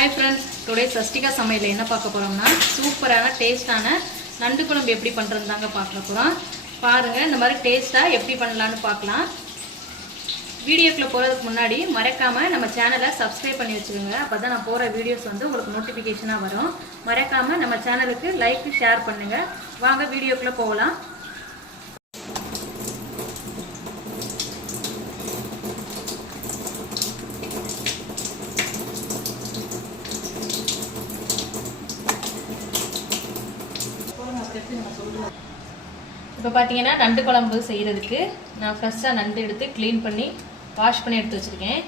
Hi friends, today Sastika சமையல்ல என்ன பார்க்க போறோம்னா சூப்பரான டேஸ்டான நண்டு குழம்பு எப்படி பண்றதுதாங்க பார்க்க போறோம். பாருங்க இந்த மாதிரி டேஸ்டா எப்படி பண்ணலாம்னு பார்க்கலாம். வீடியோக்குள்ள போறதுக்கு முன்னாடி மறக்காம நம்ம சேனலை Subscribe பண்ணி வச்சுக்கோங்க. அப்பதான் நான் போற வீடியோஸ் வந்து உங்களுக்கு நோட்டிஃபிகேஷனா வரும். மறக்காம நம்ம சேனலுக்கு லைக் ஷேர் பண்ணுங்க. வாங்க வீடியோக்குள்ள போகலாம். இப்போ பார்த்தீங்கன்னா நண்டு குழம்பு செய்கிறதுக்கு நான் ஃப்ரெஷ்ஷாக நண்டு எடுத்து க்ளீன் பண்ணி வாஷ் பண்ணி எடுத்து வச்சுருக்கேன்.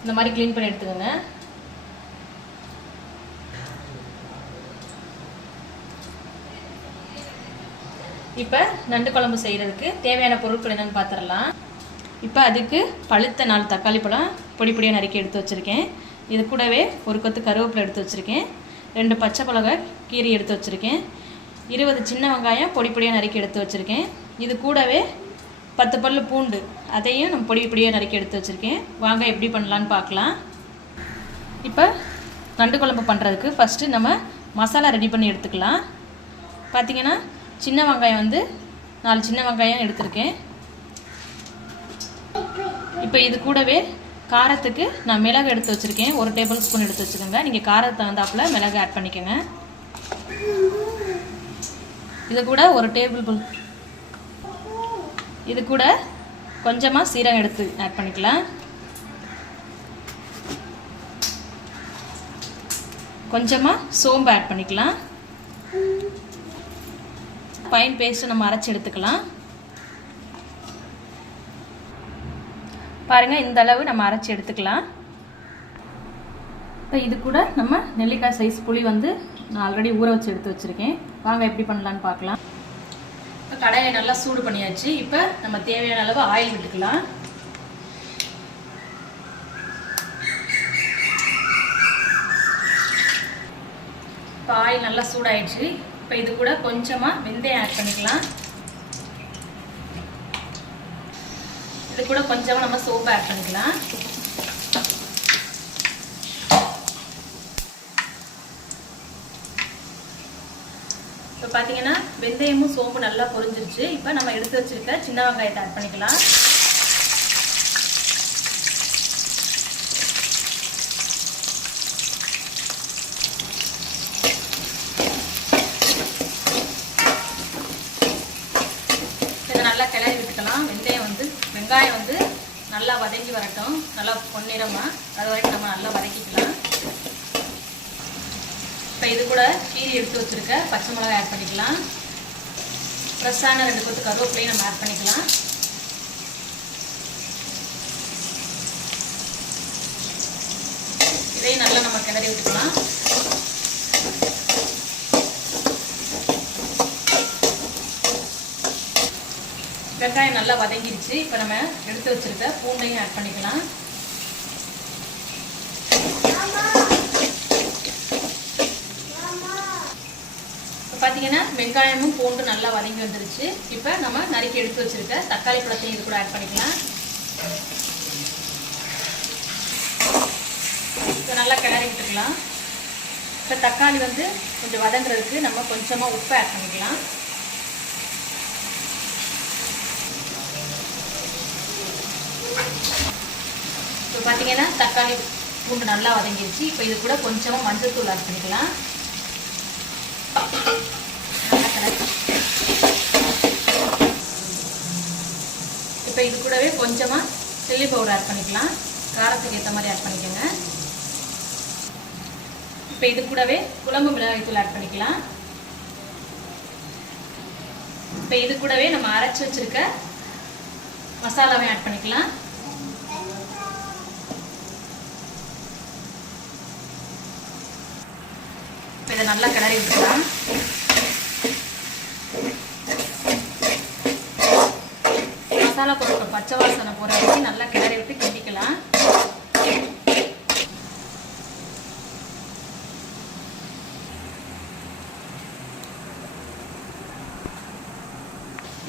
இந்த மாதிரி க்ளீன் பண்ணி எடுத்துக்கோங்க. இப்போ நண்டு குழம்பு செய்கிறதுக்கு தேவையான பொருட்கள் என்னென்னு பார்த்துடலாம். இப்போ அதுக்கு பழுத்த 4 தக்காளி பழம் பொடி பொடியாக நறுக்கி எடுத்து வச்சுருக்கேன். இது கூடவே ஒரு கொத்து கருவேப்பிலை எடுத்து வச்சுருக்கேன். 2 பச்சை மிளகாய் கீரி எடுத்து வச்சுருக்கேன். 20 சின்ன வெங்காயம் பொடி பொடியாக நறுக்கி எடுத்து வச்சுருக்கேன். இது கூடவே 10 பல்லு பூண்டு அதையும் நம்ம பொடி பொடியாக நறுக்கி எடுத்து வச்சுருக்கேன். வாங்க எப்படி பண்ணலான்னு பார்க்கலாம். இப்போ நண்டு குழம்பு பண்ணுறதுக்கு ஃபஸ்ட்டு நம்ம மசாலா ரெடி பண்ணி எடுத்துக்கலாம். பார்த்திங்கன்னா சின்ன வெங்காயம் வந்து 4 சின்ன வெங்காயம் எடுத்திருக்கேன். இப்போ இது கூடவே காரத்துக்கு நான் மிளகு எடுத்து வச்சுருக்கேன். 1 டேபிள் ஸ்பூன் எடுத்து வச்சுக்கோங்க. நீங்கள் காரத்தை தகுந்தாப்புல மிளகு ஆட் பண்ணிக்கோங்க. இது கூட 1 டேபிள் ஸ்பூன் இது கூட கொஞ்சமாக சீரகம் எடுத்து ஆட் பண்ணிக்கலாம். கொஞ்சமாக சோம்பு ஆட் பண்ணிக்கலாம். ஃபைன் பேஸ்ட் நம்ம அரைச்சி எடுத்துக்கலாம். பாருங்கள் இந்த அளவு நம்ம அரைச்சி எடுத்துக்கலாம். இப்போ இது கூட நம்ம நெல்லிக்காய் சைஸ் புளி வந்து நான் ஆல்ரெடி ஊற வச்சு எடுத்து வச்சுருக்கேன். வாங்க எப்படி பண்ணலான்னு பார்க்கலாம். இப்போ கடாயை நல்லா சூடு பண்ணியாச்சு. இப்போ நம்ம தேவையான அளவு ஆயில் விட்டுக்கலாம். இப்போ ஆயில் நல்லா சூடாயிடுச்சு. இப்போ இது கூட கொஞ்சமாக வெந்தயம் ஆட் பண்ணிக்கலாம். இது கூட கொஞ்சமாக நம்ம சோப்பு ஆட் பண்ணிக்கலாம். இப்போ பார்த்தீங்கன்னா வெந்தயமும் சோம்பு நல்லா பொரிஞ்சிருச்சு. இப்போ நம்ம எடுத்து வச்சிருக்க சின்ன வெங்காயத்தை ஆட் பண்ணிக்கலாம். இதை நல்லா கிளறி விட்டுக்கலாம். வெங்காயம் வந்து நல்லா வதங்கி வரட்டும், நல்லா பொன்னிறமாக. அது வரைக்கும் நம்ம நல்லா வதக்கிக்கலாம். இப்போ இது கூட கீரி எடுத்து வச்சுருக்க பச்சை மிளகாய் ஆட் பண்ணிக்கலாம். ஃப்ரெஷ்ஷான 2 கொத்து கருவேப்பிலையும் நம்ம ஆட் பண்ணிக்கலாம். இதையும் நல்லா நம்ம கிளறி விட்டுக்கலாம். வெங்காயம் நல்லா வதங்கிடுச்சு. இப்போ நம்ம எடுத்து வச்சுருக்க பூண்டையும் ஆட் பண்ணிக்கலாம். பார்த்தீங்கன்னா வெங்காயமும் பூண்டு நல்லா வதங்கி வந்துருச்சு. இப்போ நம்ம நறுக்கி எடுத்து வச்சிருக்க தக்காளி பழத்தையும் இது கூட ஆட் பண்ணிக்கலாம். இப்போ நல்லா கிளறி விட்டுக்கலாம். இப்போ தக்காளி வந்து கொஞ்சம் வதங்குறதுக்கு நம்ம கொஞ்சமாக உப்பு ஆட் பண்ணிக்கலாம். இப்போ பார்த்தீங்கன்னா தக்காளி பூண்டு நல்லா வதங்கிருச்சு. இப்போ இது கூட கொஞ்சமாக மஞ்சள் தூள் ஆட் பண்ணிக்கலாம். இப்போ இது கூடவே கொஞ்சமாக சில்லி பவுடர் ஆட் பண்ணிக்கலாம். காரத்துக்கு ஏற்ற மாதிரி ஆட் பண்ணிக்கோங்க. இப்போ இது கூடவே குழம்பு மிளகாய் தூள் ஆட் பண்ணிக்கலாம். இப்போ இது கூடவே நம்ம அரைச்சி வச்சிருக்க மசாலாவை ஆட் பண்ணிக்கலாம். இப்போ இதை நல்லா கிளறி விட்டுக்கலாம். மசாலா பொருட்கள் பச்சை வாசனை போகிற வரைக்கும் நல்லா கிளறி விட்டு கிண்டிக்கலாம்.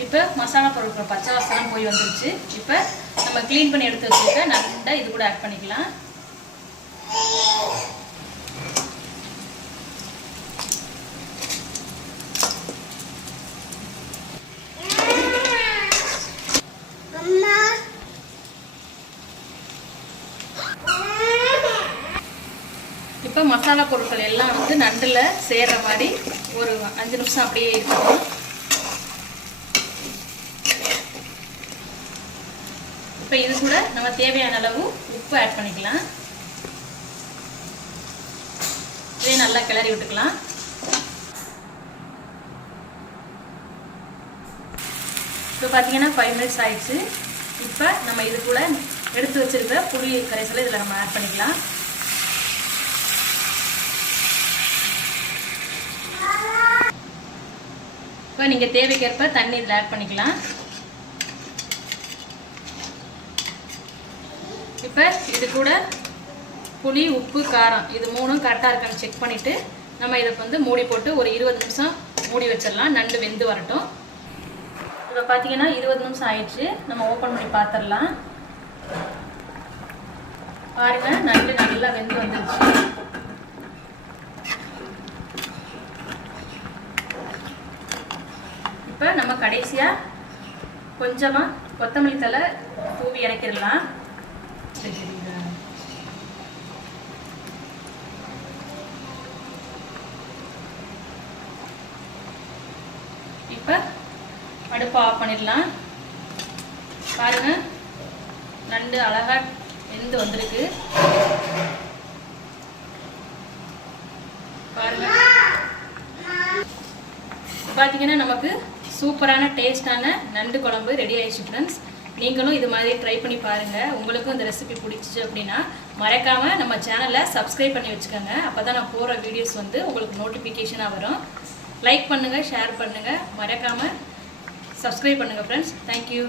இப்போ மசாலா பொருட்கள் பச்சை வாசனை போய் வந்துருச்சு. இப்போ நம்ம க்ளீன் பண்ணி எடுத்து வச்சுருக்க நண்டை இது கூட ஆட் பண்ணிக்கலாம். இப்போ மசாலா பொருட்கள் எல்லாம் வந்து நண்டில் சேர்கிற மாதிரி ஒரு 5 நிமிஷம் அப்படியே இருக்கணும். இப்போ இது கூட நம்ம தேவையான அளவு உப்பு ஆட் பண்ணிக்கலாம். இதே நல்லா கிளறி விட்டுக்கலாம். இப்போ பார்த்தீங்கன்னா 5 மினிட்ஸ் ஆயிடுச்சு. இப்போ நம்ம இது கூட எடுத்து வச்சிருக்க புளி கரைசலை இதில் நம்ம ஆட் பண்ணிக்கலாம். இப்போ நீங்கள் தேவைக்கேற்ப தண்ணி இதில் ஆட் பண்ணிக்கலாம். இப்போ இது கூட புளி, உப்பு, காரம் இது 3ம் கரெக்டாக இருக்கான்னு செக் பண்ணிவிட்டு நம்ம இதை வந்து மூடி போட்டு ஒரு 20 நிமிஷம் மூடி வச்சிடலாம். நண்டு வெந்து வரட்டும். இப்போ பார்த்தீங்கன்னா 20 நிமிஷம் ஆயிடுச்சு. நம்ம ஓப்பன் பண்ணி பார்த்துடலாம். பாருங்க, நண்டு நல்லா வெந்து வந்துருச்சு. இப்போ நம்ம கடைசியாக கொஞ்சமாக கொத்தமல்லி தழை தூவி இறக்கிடலாம். இப்போ அடுப்பை ஆஃப் பண்ணிடலாம். பாருங்க, நண்டு அழகா வெந்து வந்திருக்கு. பாருங்க, பார்த்தீங்கன்னா நமக்கு சூப்பரான டேஸ்டான நண்டு குழம்பு ரெடி ஆயிடுச்சு ஃப்ரெண்ட்ஸ். நீங்களும் இது மாதிரி ட்ரை பண்ணி பாருங்கள். உங்களுக்கும் இந்த ரெசிபி பிடிச்சிச்சு அப்படின்னா மறக்காமல் நம்ம சேனலை சப்ஸ்கிரைப் பண்ணி வச்சுக்கோங்க. அப்போ தான் நான் போகிற வீடியோஸ் வந்து உங்களுக்கு நோட்டிஃபிகேஷனாக வரும். லைக் பண்ணுங்கள், ஷேர் பண்ணுங்கள், மறக்காமல் சப்ஸ்கிரைப் பண்ணுங்கள் ஃப்ரெண்ட்ஸ். தேங்க்யூ.